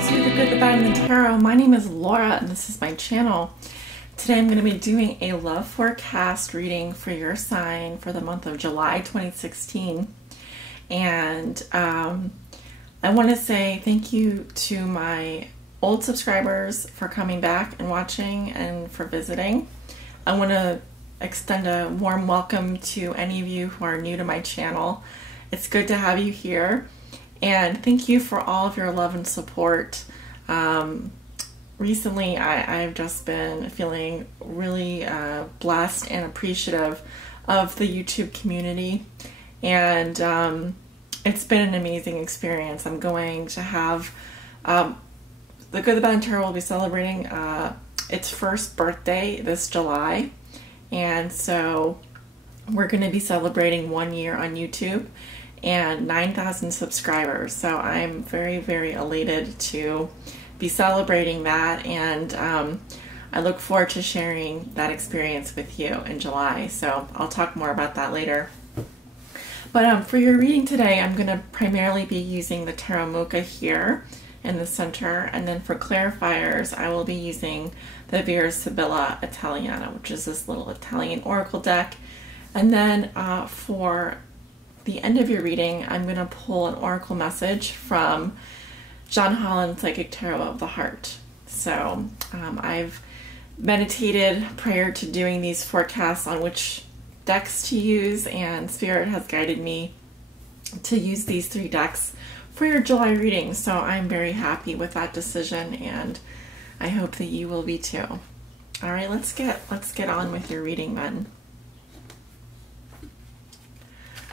to The Good, the Bad, and the Tarot. My name is Laura, and this is my channel. Today I'm going to be doing a love forecast reading for your sign for the month of July 2016. And I want to say thank you to my old subscribers for coming back and watching and for visiting. I want to extend a warm welcome to any of you who are new to my channel. It's good to have you here. And thank you for all of your love and support. Recently, I've just been feeling really blessed and appreciative of the YouTube community. And it's been an amazing experience. I'm going to have The Good, the Bad, and Tarot will be celebrating its first birthday this July. And so we're going to be celebrating 1 year on YouTube and 9,000 subscribers. So I'm very, very elated to be celebrating that, and I look forward to sharing that experience with you in July. So I'll talk more about that later. But for your reading today, I'm going to primarily be using the Tarot Mocha here in the center, and then for clarifiers, I will be using the Vera Sibilla Italiana, which is this little Italian oracle deck. And then for the end of your reading, I'm going to pull an oracle message from John Holland's Psychic Tarot of the Heart. So I've meditated prior to doing these forecasts on which decks to use, and Spirit has guided me to use these 3 decks for your July reading. So I'm very happy with that decision, and I hope that you will be too. All right, let's get on with your reading then.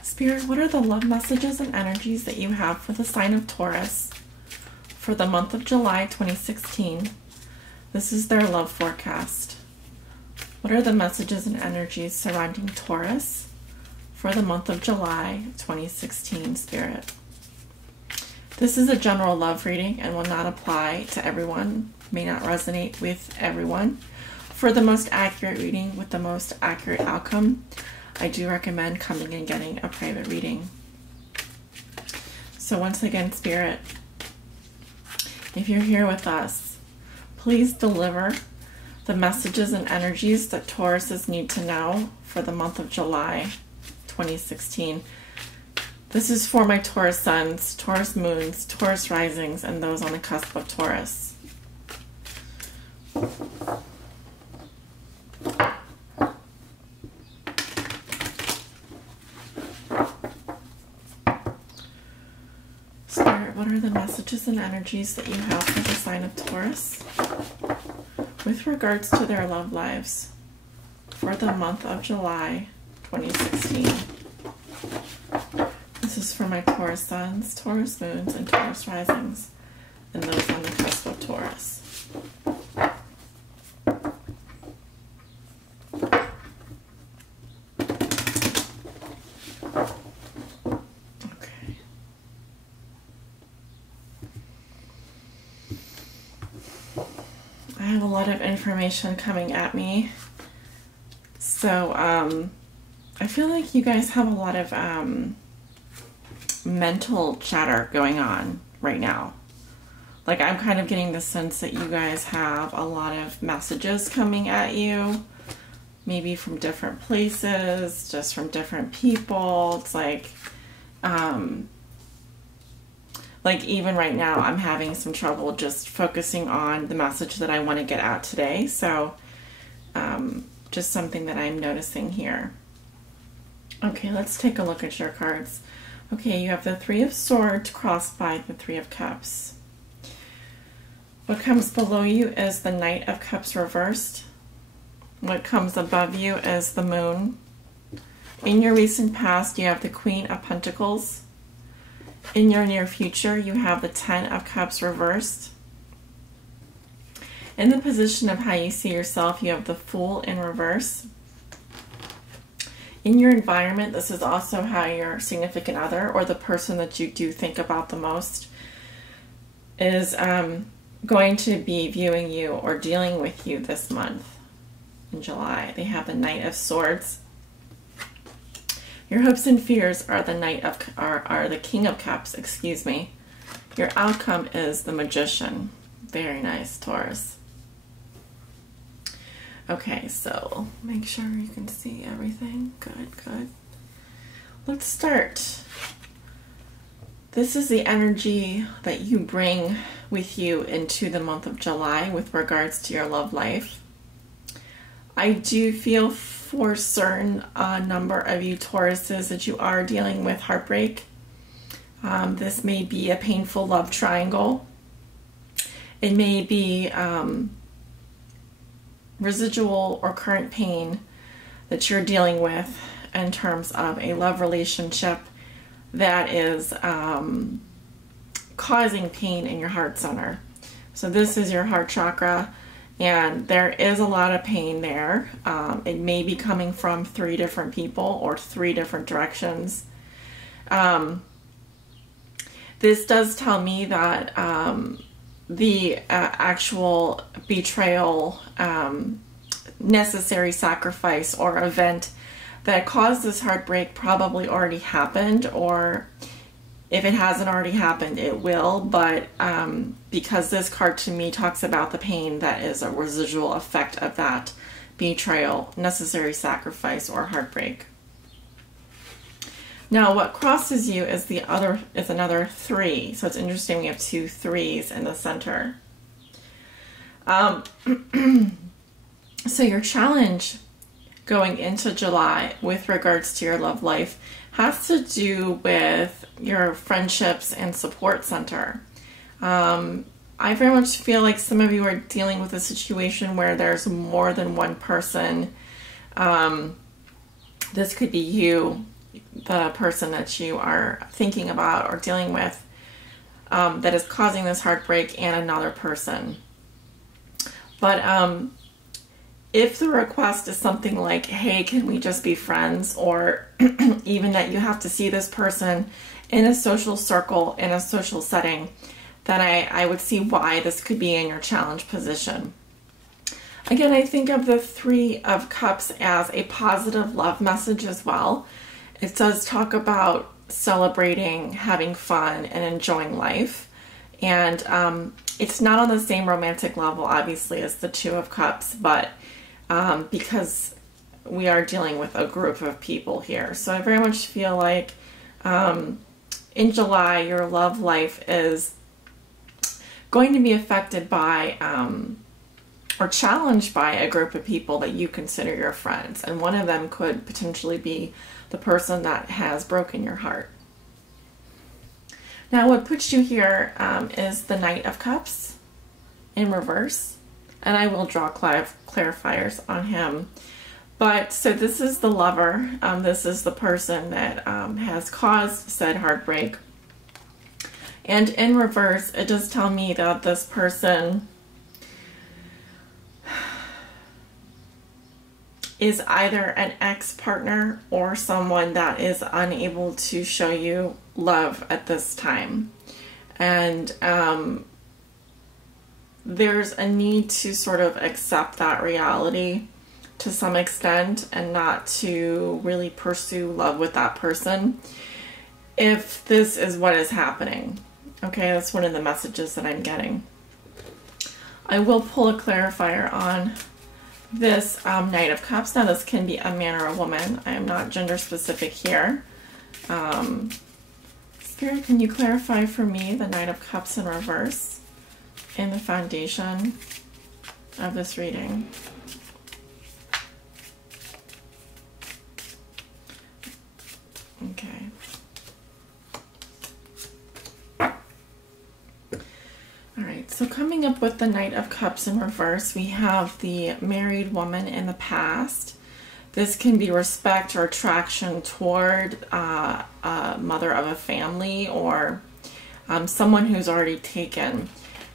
Spirit, what are the love messages and energies that you have for the sign of Taurus for the month of July 2016? This is their love forecast. What are the messages and energies surrounding Taurus for the month of July 2016, Spirit? This is a general love reading and will not apply to everyone, may not resonate with everyone. For the most accurate reading with the most accurate outcome, I do recommend coming and getting a private reading. So once again, Spirit, if you're here with us, please deliver the messages and energies that Tauruses need to know for the month of July 2016. This is for my Taurus suns, Taurus moons, Taurus risings, and those on the cusp of Taurus. Spirit, what are the messages and energies that you have for the sign of Taurus with regards to their love lives for the month of July 2016? This is for my Taurus suns, Taurus moons, and Taurus risings, and those on the cusp of Taurus. I have a lot of information coming at me, so I feel like you guys have a lot of mental chatter going on right now. Like, I'm kind of getting the sense that you guys have a lot of messages coming at you, maybe from different places, just from different people. It's like even right now, I'm having some trouble just focusing on the message that I want to get out today. So just something that I'm noticing here. Okay, let's take a look at your cards. Okay, you have the 3 of Swords crossed by the 3 of Cups. What comes below you is the Knight of Cups reversed. What comes above you is the Moon. In your recent past, you have the Queen of Pentacles. In your near future, you have the 10 of Cups reversed. In the position of how you see yourself, you have the Fool in reverse. In your environment, this is also how your significant other, or the person that you do think about the most, is going to be viewing you or dealing with you this month in July. They have the Knight of Swords. Your hopes and fears are the King of Cups, excuse me. Your outcome is the Magician. Very nice, Taurus. Okay, so make sure you can see everything. Good, good. Let's start. This is the energy that you bring with you into the month of July with regards to your love life. I do feel for certain a number of you Tauruses that you are dealing with heartbreak. This may be a painful love triangle. It may be residual or current pain that you're dealing with in terms of a love relationship that is causing pain in your heart center. So this is your heart chakra, and there is a lot of pain there. It may be coming from 3 different people or 3 different directions. This does tell me that the actual betrayal, necessary sacrifice, or event that caused this heartbreak probably already happened, or if it hasn't already happened, it will. But because this card to me talks about the pain that is a residual effect of that betrayal, necessary sacrifice, or heartbreak. Now, what crosses you is another 3. So it's interesting. We have 2 3s in the center. So your challenge going into July with regards to your love life has to do with your friendships and support center. I very much feel like some of you are dealing with a situation where there's more than one person. This could be you, the person that you are thinking about or dealing with, that is causing this heartbreak, and another person. But if the request is something like, hey, can we just be friends? Or even that you have to see this person in a social circle, in a social setting, then I would see why this could be in your challenge position. Again, I think of the 3 of Cups as a positive love message as well. It does talk about celebrating, having fun, and enjoying life. And it's not on the same romantic level, obviously, as the 2 of Cups, but because we are dealing with a group of people here. So I very much feel like in July, your love life is going to be affected by or challenged by a group of people that you consider your friends. And one of them could potentially be the person that has broken your heart. Now, what puts you here is the Knight of Cups in reverse. And I will draw clarifiers on him. But so this is the lover. This is the person that has caused said heartbreak. And in reverse, it does tell me that this person is either an ex-partner or someone that is unable to show you love at this time. And there's a need to sort of accept that reality to some extent and not to really pursue love with that person if this is what is happening. Okay, that's one of the messages that I'm getting. I will pull a clarifier on this Knight of Cups. Now, this can be a man or a woman. I am not gender specific here. Spirit, can you clarify for me the Knight of Cups in reverse in the foundation of this reading? Okay. All right, so coming up with the Knight of Cups in reverse, we have the married woman in the past. This can be respect or attraction toward a mother of a family or someone who's already taken.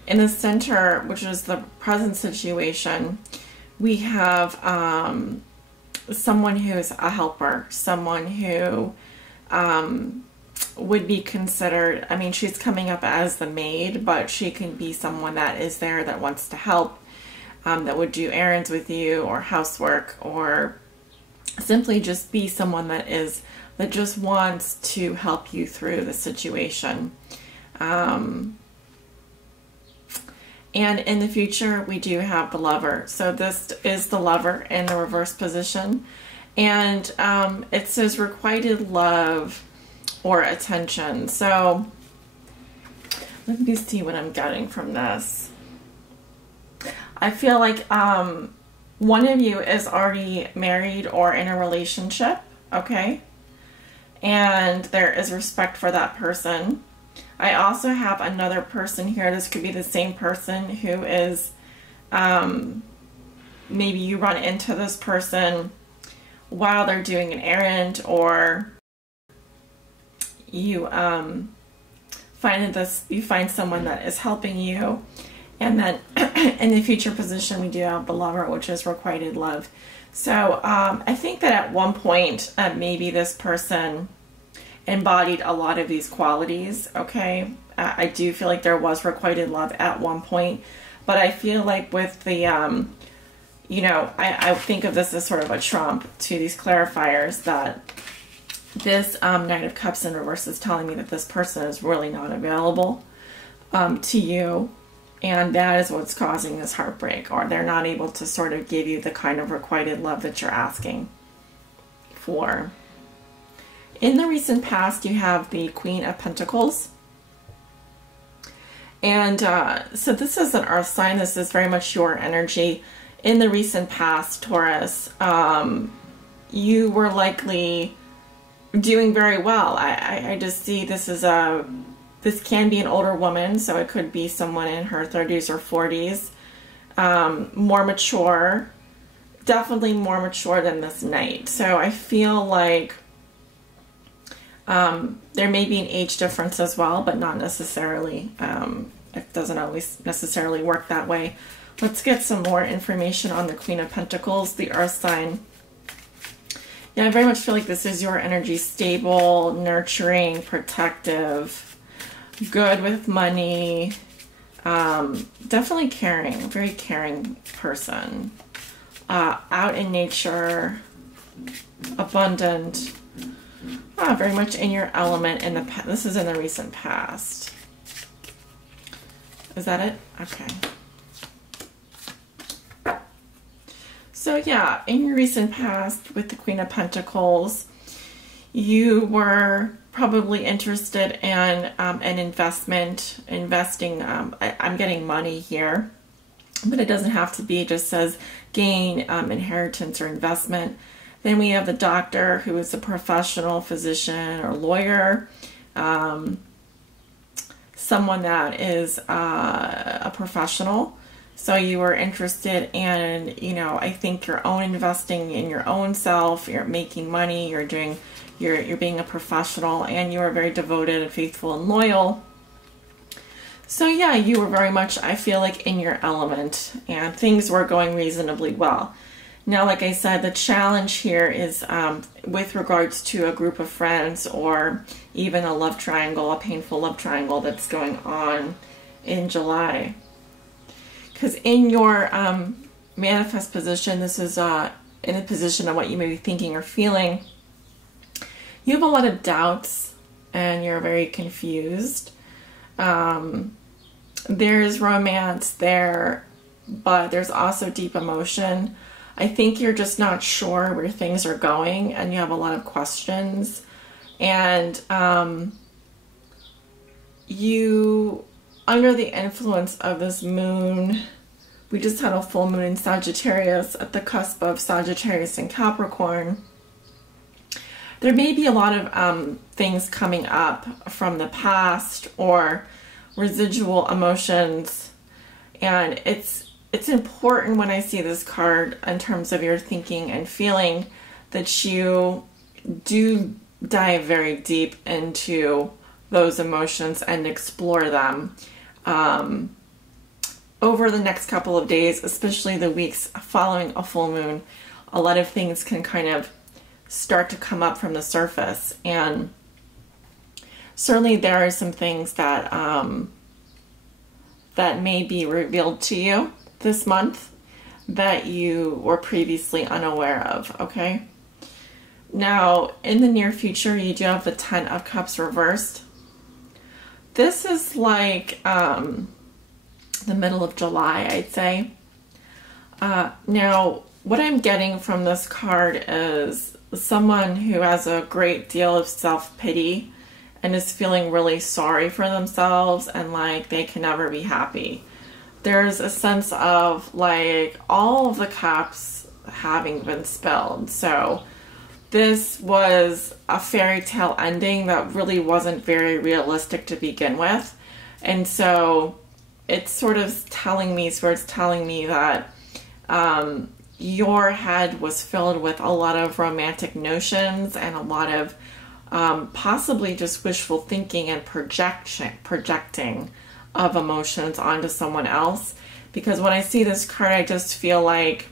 In the center, which is the present situation, we have someone who's a helper, someone who would be considered, I mean, she's coming up as the maid, but she can be someone that is there that wants to help, that would do errands with you or housework, or simply just be someone that just wants to help you through the situation. And in the future, we do have the Lover. So this is the Lover in the reverse position. And it says requited love or attention. So let me see what I'm getting from this. I feel like one of you is already married or in a relationship, okay? And there is respect for that person. I also have another person here. This could be the same person who is, maybe you run into this person while they're doing an errand, or you find someone that is helping you. And then in the future position, we do have the Lover, which is requited love. So I think that at one point, maybe this person embodied a lot of these qualities, okay? I do feel like there was requited love at one point, but I feel like with the, you know, I think of this as sort of a trump to these clarifiers, that this Knight of Cups in reverse is telling me that this person is really not available to you, and that is what's causing this heartbreak, or they're not able to sort of give you the kind of requited love that you're asking for. In the recent past, you have the Queen of Pentacles. And so this is an earth sign. This is very much your energy. In the recent past, Taurus, you were likely doing very well. I just see this as this can be an older woman, so it could be someone in her 30s or 40s, more mature, definitely more mature than this Knight. So I feel like there may be an age difference as well, but not necessarily. It doesn't always necessarily work that way. Let's get some more information on the Queen of Pentacles, the earth sign. Yeah, I very much feel like this is your energy: stable, nurturing, protective, good with money, definitely caring, very caring person, out in nature, abundant, very much in your element. In the this is in the recent past. Is that it? Okay. So yeah, in your recent past with the Queen of Pentacles, you were probably interested in an investing. I'm getting money here, but it doesn't have to be. It just says gain, inheritance, or investment. Then we have the Doctor, who is a professional physician or lawyer, someone that is a professional. So you were interested in, you know, I think your own investing in your own self. You're making money. You're being a professional, and you are very devoted and faithful and loyal. So yeah, you were very much, I feel like, in your element, and things were going reasonably well. Now, like I said, the challenge here is with regards to a group of friends, or even a love triangle, a painful love triangle that's going on in July. Because in your manifest position, this is in a position of what you may be thinking or feeling. You have a lot of doubts, and you're very confused. There's romance there, but there's also deep emotion. I think you're just not sure where things are going, and you have a lot of questions. And you, under the influence of this moon, we just had a full moon in Sagittarius at the cusp of Sagittarius and Capricorn. There may be a lot of things coming up from the past, or residual emotions, and it's important when I see this card in terms of your thinking and feeling that you do dive very deep into those emotions and explore them over the next couple of days, especially the weeks following a full moon. A lot of things can kind of start to come up from the surface, and certainly there are some things that that may be revealed to you this month that you were previously unaware of, okay? Now, in the near future, you do have the Ten of Cups reversed. this is like the middle of July, I'd say. Now, what I'm getting from this card is someone who has a great deal of self-pity and is feeling really sorry for themselves and like they can never be happy. There's a sense of like all of the cups having been spilled. So this was a fairy tale ending that really wasn't very realistic to begin with. And so it's sort of telling me that your head was filled with a lot of romantic notions and a lot of possibly just wishful thinking and projecting of emotions onto someone else. Because when I see this card, I just feel like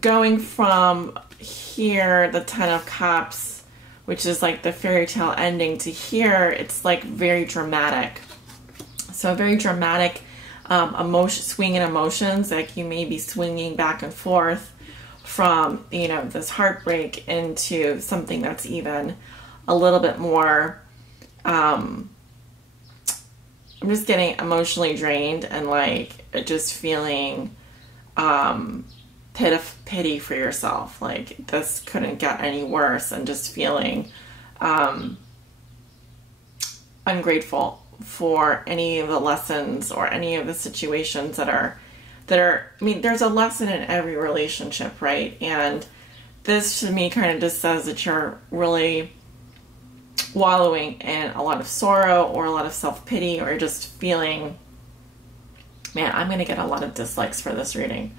going from here, the Ten of Cups, which is like the fairy tale ending, to here, it's like very dramatic. So very dramatic swing in emotions, like you may be swinging back and forth from, you know, this heartbreak into something that's even a little bit more, I'm just getting emotionally drained and like just feeling pity for yourself, like this couldn't get any worse, and just feeling ungrateful for any of the lessons or any of the situations that are, I mean, there's a lesson in every relationship, right? And this to me kind of just says that you're really wallowing in a lot of sorrow or a lot of self-pity, or just feeling, man, I'm going to get a lot of dislikes for this reading.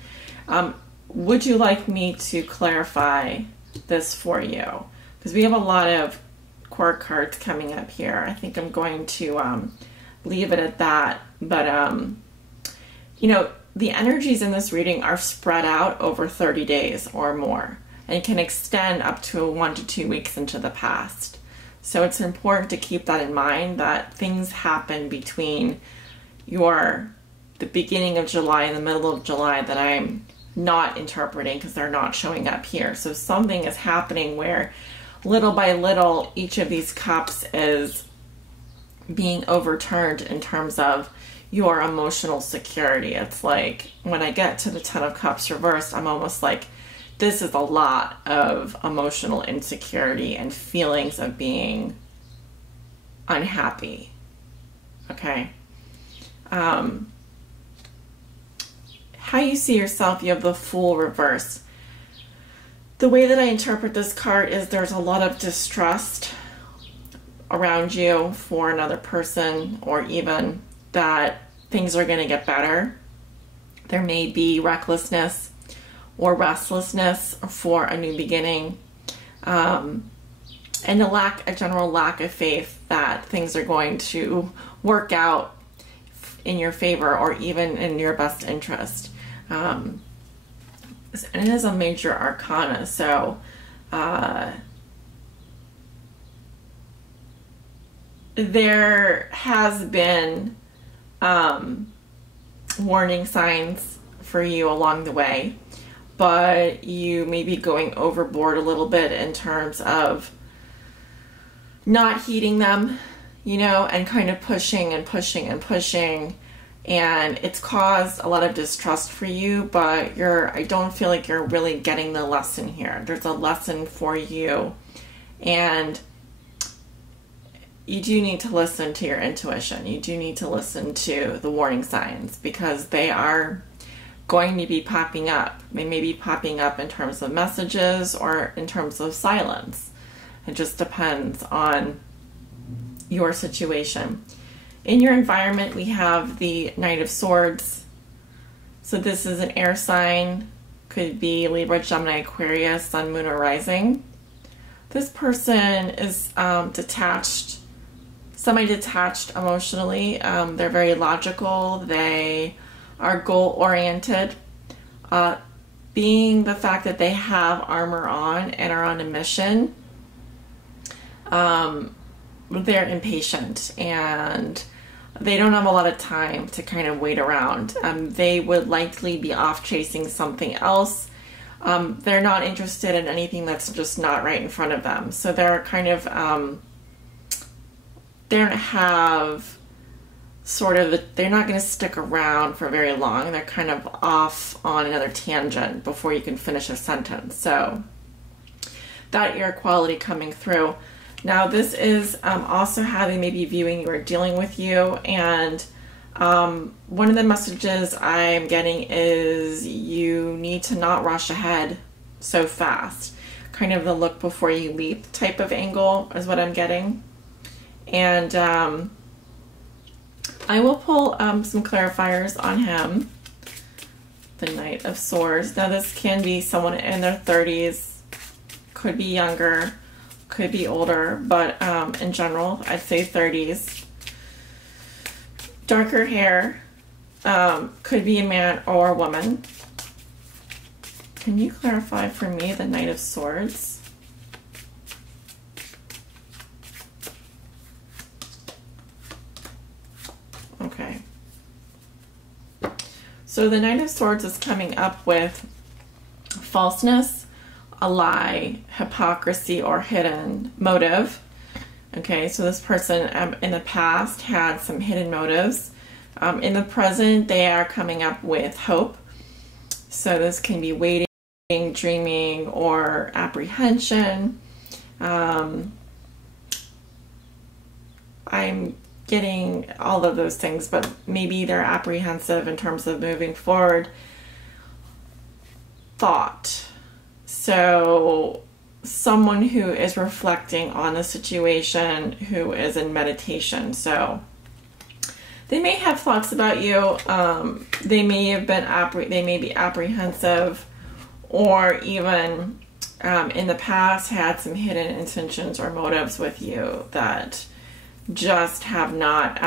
Would you like me to clarify this for you? Because we have a lot of quirk cards coming up here. I think I'm going to leave it at that. But, you know, the energies in this reading are spread out over 30 days or more, and can extend up to 1 to 2 weeks into the past. So it's important to keep that in mind, that things happen between the beginning of July and the middle of July that I'm not interpreting because they're not showing up here. So something is happening where little by little each of these cups is being overturned in terms of your emotional security. It's like when I get to the Ten of Cups reversed, I'm almost like, this is a lot of emotional insecurity and feelings of being unhappy. Okay. How you see yourself, you have the Fool reversed. The way that I interpret this card is there's a lot of distrust around you for another person, or even that things are going to get better. There may be recklessness or restlessness for a new beginning, and a general lack of faith that things are going to work out in your favor or even in your best interest. And it is a major arcana, so there has been warning signs for you along the way, but you may be going overboard a little bit in terms of not heeding them, you know, and kind of pushing and pushing and pushing. And it's caused a lot of distrust for you, but I don't feel like you're really getting the lesson here. There's a lesson for you, and you do need to listen to your intuition. You do need to listen to the warning signs, because they are going to be popping up. They may be popping up in terms of messages or in terms of silence. It just depends on your situation. In your environment, we have the Knight of Swords. So this is an air sign. Could be Libra, Gemini, Aquarius, Sun, Moon, or Rising. This person is detached, semi-detached emotionally. They're very logical. They are goal-oriented. Being the fact that they have armor on and are on a mission, they're impatient and they don't have a lot of time to kind of wait around. They would likely be off chasing something else. They're not interested in anything that's just not right in front of them. So they're kind of they don't have sort of, they're not going to stick around for very long. They're kind of off on another tangent before you can finish a sentence. So that air quality coming through. Now this is also how they may be viewing you or dealing with you. And one of the messages I'm getting is you need to not rush ahead so fast. Kind of the look before you leap type of angle is what I'm getting. And I will pull some clarifiers on him. The Knight of Swords. Now this can be someone in their 30s, could be younger, could be older, but in general, I'd say 30s. Darker hair, could be a man or a woman. Can you clarify for me the Knight of Swords? Okay. So the Knight of Swords is coming up with falseness, a lie, hypocrisy, or hidden motive. Okay, so this person in the past had some hidden motives. In the present, they are coming up with hope. So this can be waiting, dreaming, or apprehension. I'm getting all of those things, but maybe they're apprehensive in terms of moving forward. Thought. So someone who is reflecting on the situation, who is in meditation. So they may have thoughts about you. They may have been they may be apprehensive, or even in the past had some hidden intentions or motives with you that just have not.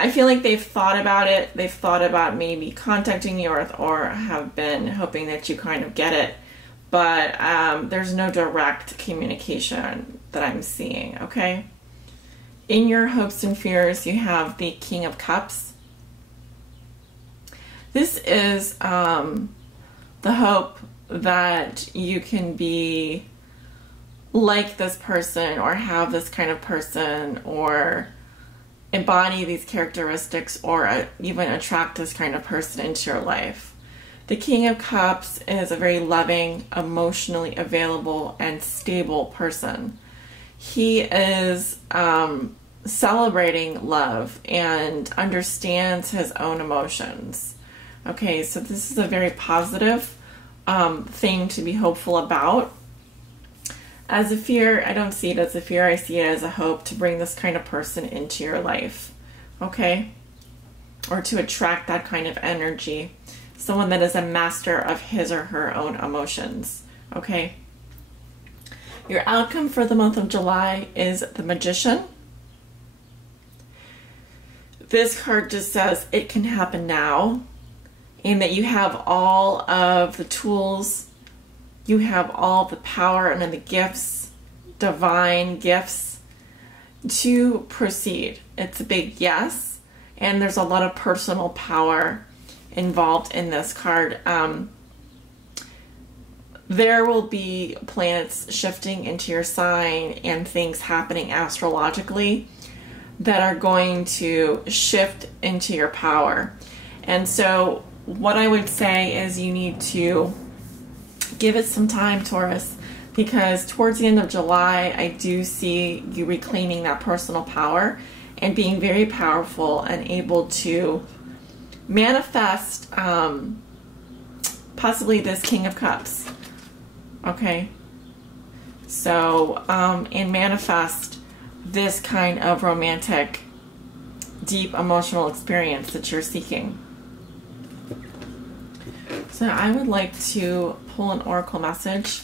I feel like they've thought about it. They've thought about maybe contacting you, or have been hoping that you kind of get it. But there's no direct communication that I'm seeing, okay? In your hopes and fears, you have the King of Cups. This is the hope that you can be like this person, or have this kind of person, or embody these characteristics, or even attract this kind of person into your life. The King of Cups is a very loving, emotionally available, and stable person. He is celebrating love and understands his own emotions. Okay, so this is a very positive thing to be hopeful about. As a fear, I don't see it as a fear. I see it as a hope to bring this kind of person into your life. Okay? Or to attract that kind of energy. Someone that is a master of his or her own emotions. Okay? Your outcome for the month of July is the Magician. This card just says it can happen now, and that you have all of the tools, you have all the power and the gifts, divine gifts, to proceed. It's a big yes, and there's a lot of personal power involved in this card. There will be planets shifting into your sign and things happening astrologically that are going to shift into your power. And so what I would say is you need to give it some time, Taurus, because towards the end of July, I do see you reclaiming that personal power and being very powerful and able to manifest possibly this King of Cups. Okay? So, and manifest this kind of romantic, deep emotional experience that you're seeking. So I would like to pull an oracle message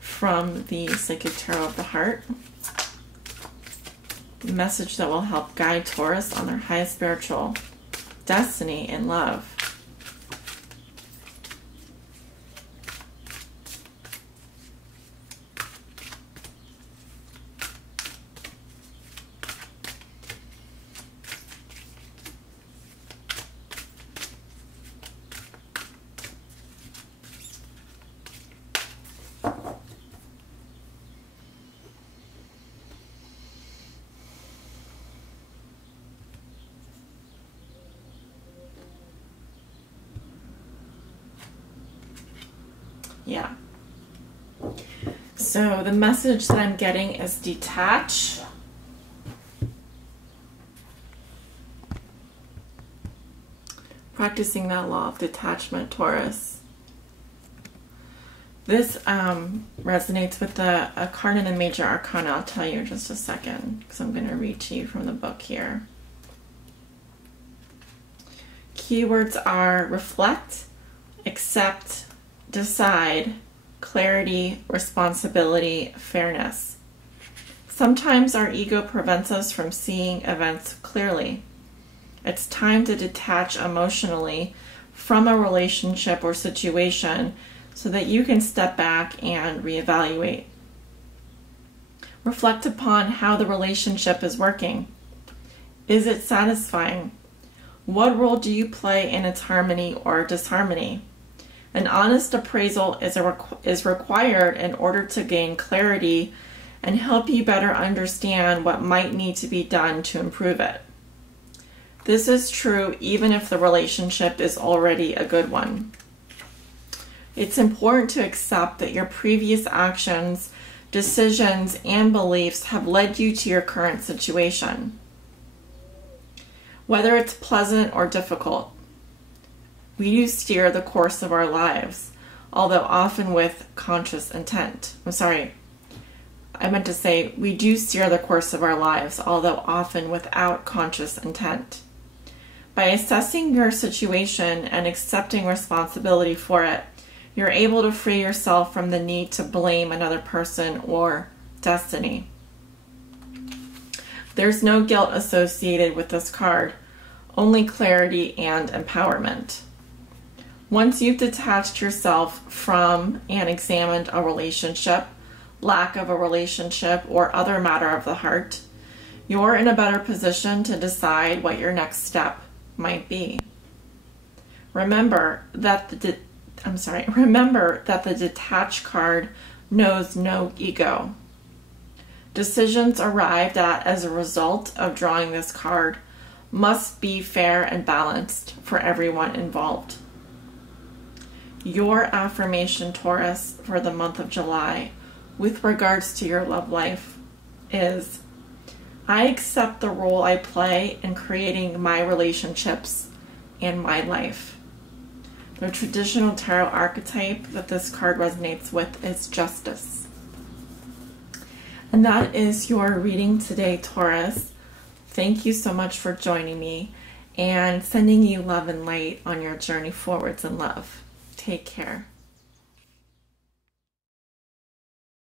from the Sacred Tarot of the Heart. A message that will help guide Taurus on their highest spiritual destiny in love. Yeah. So the message that I'm getting is detach. Practicing that law of detachment, Taurus. This resonates with a card in the Major Arcana. I'll tell you in just a second, because I'm going to read to you from the book here. Keywords are reflect, accept, decide, clarity, responsibility, fairness. Sometimes our ego prevents us from seeing events clearly. It's time to detach emotionally from a relationship or situation so that you can step back and reevaluate. Reflect upon how the relationship is working. Is it satisfying? What role do you play in its harmony or disharmony? An honest appraisal is required in order to gain clarity and help you better understand what might need to be done to improve it. This is true even if the relationship is already a good one. It's important to accept that your previous actions, decisions, and beliefs have led you to your current situation. Whether it's pleasant or difficult, we do steer the course of our lives, although often with conscious intent. We do steer the course of our lives, although often without conscious intent. By assessing your situation and accepting responsibility for it, you're able to free yourself from the need to blame another person or destiny. There's no guilt associated with this card, only clarity and empowerment. Once you've detached yourself from and examined a relationship, lack of a relationship, or other matter of the heart, you're in a better position to decide what your next step might be. Remember that the detached card knows no ego. Decisions arrived at as a result of drawing this card must be fair and balanced for everyone involved. Your affirmation, Taurus, for the month of July with regards to your love life is, I accept the role I play in creating my relationships and my life. The traditional tarot archetype that this card resonates with is justice. And that is your reading today, Taurus. Thank you so much for joining me and sending you love and light on your journey forwards in love. Take care.